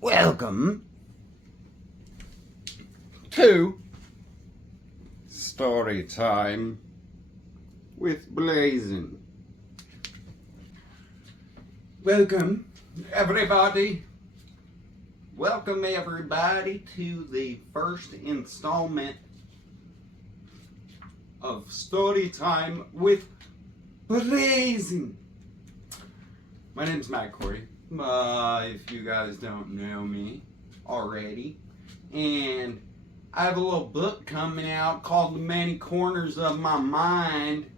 Welcome to Storytime with Blazin. Welcome everybody. Welcome everybody to the first installment of Storytime with Blazin. My name's Matt Corey. If you guys don't know me already, and I have a little book coming out called The Many Corners of My Mind,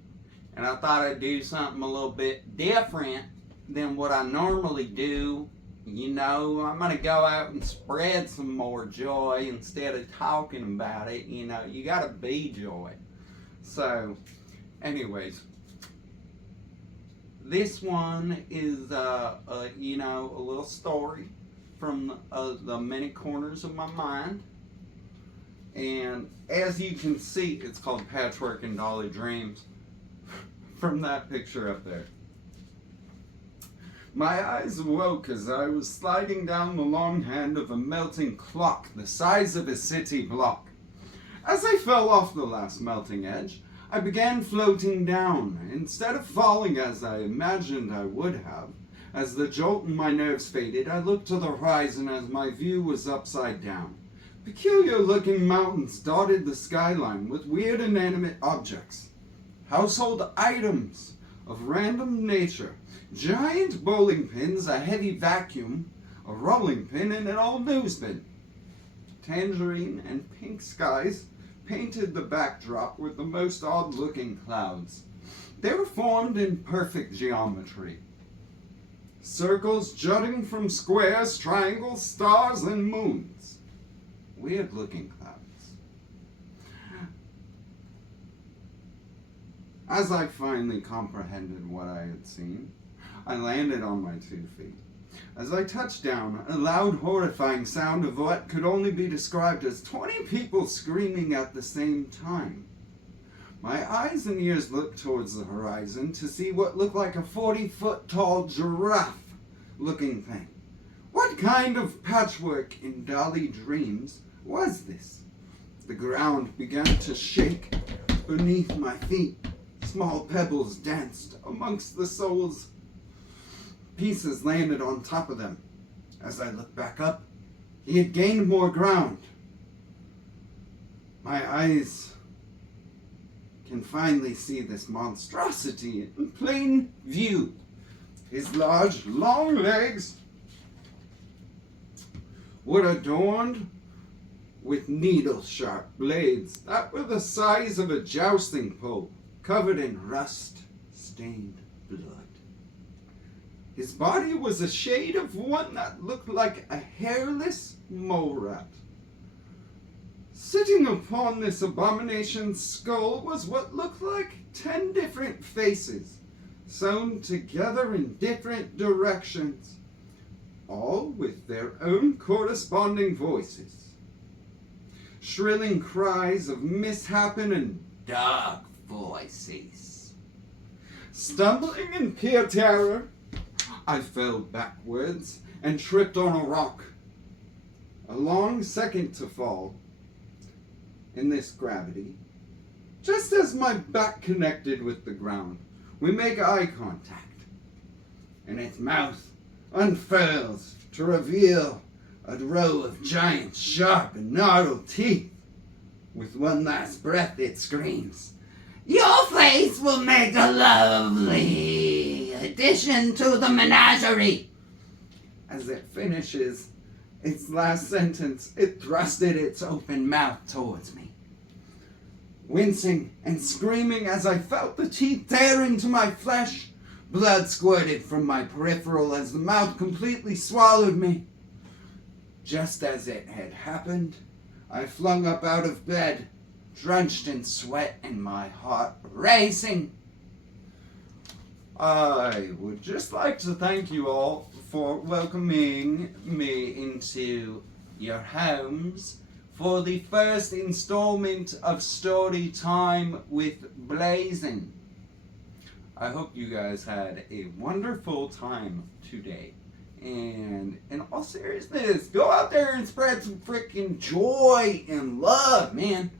and I thought I'd do something a little bit different than what I normally do. You know, I'm going to go out and spread some more joy instead of talking about it. You know, you got to be joy. So, anyways, this one is, a little story from the many corners of my mind. And as you can see, it's called Patchwork and Dolly Dreams from that picture up there. My eyes awoke as I was sliding down the long hand of a melting clock the size of a city block. As I fell off the last melting edge, I began floating down, instead of falling as I imagined I would have. As the jolt in my nerves faded, I looked to the horizon as my view was upside down. Peculiar-looking mountains dotted the skyline with weird inanimate objects. Household items of random nature. Giant bowling pins, a heavy vacuum, a rolling pin, and an old news bin. Tangerine and pink skies painted the backdrop with the most odd-looking clouds. They were formed in perfect geometry. Circles jutting from squares, triangles, stars, and moons. Weird-looking clouds. As I finally comprehended what I had seen, I landed on my 2 feet. As I touched down, a loud, horrifying sound of what could only be described as 20 people screaming at the same time. My eyes and ears looked towards the horizon to see what looked like a 40-foot-tall giraffe-looking thing. What kind of patchwork in Dolly Dreams was this? The ground began to shake beneath my feet. Small pebbles danced amongst the soles. Pieces landed on top of them. As I looked back up, he had gained more ground. My eyes can finally see this monstrosity in plain view. His large, long legs were adorned with needle-sharp blades that were the size of a jousting pole, covered in rust-stained blood. His body was a shade of one that looked like a hairless mole rat. Sitting upon this abomination's skull was what looked like 10 different faces, sewn together in different directions, all with their own corresponding voices. Shrilling cries of mishappen and dark voices. Stumbling in pure terror, I fell backwards and tripped on a rock. A long second to fall in this gravity. Just as my back connected with the ground, we make eye contact, and its mouth unfurls to reveal a row of giant, sharp, and gnarled teeth. With one last breath, it screams, "Your face will make a lovely addition to the menagerie." As it finishes its last sentence, it thrusted its open mouth towards me. Wincing and screaming as I felt the teeth tear into my flesh, blood squirted from my peripheral as the mouth completely swallowed me. Just as it had happened, I flung up out of bed, drenched in sweat and my heart racing. I would just like to thank you all for welcoming me into your homes for the first installment of Story Time with Blazin. I hope you guys had a wonderful time today. And in all seriousness, go out there and spread some freaking joy and love, man.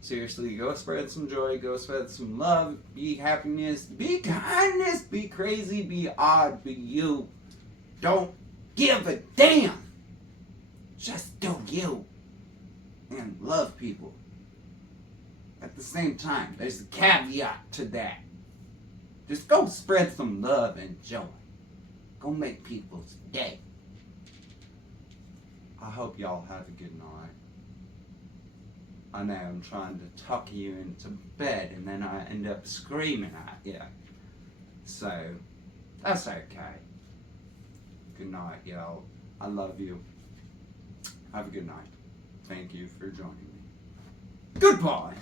Seriously, go spread some joy, go spread some love, be happiness, be kindness, be crazy, be odd, be you. Don't give a damn. Just do you. And love people. At the same time, there's a caveat to that. Just go spread some love and joy. Go make people's day. I hope y'all have a good night. I know I'm trying to tuck you into bed and then I end up screaming at you. So, that's okay. Good night, y'all. I love you. Have a good night. Thank you for joining me. Goodbye.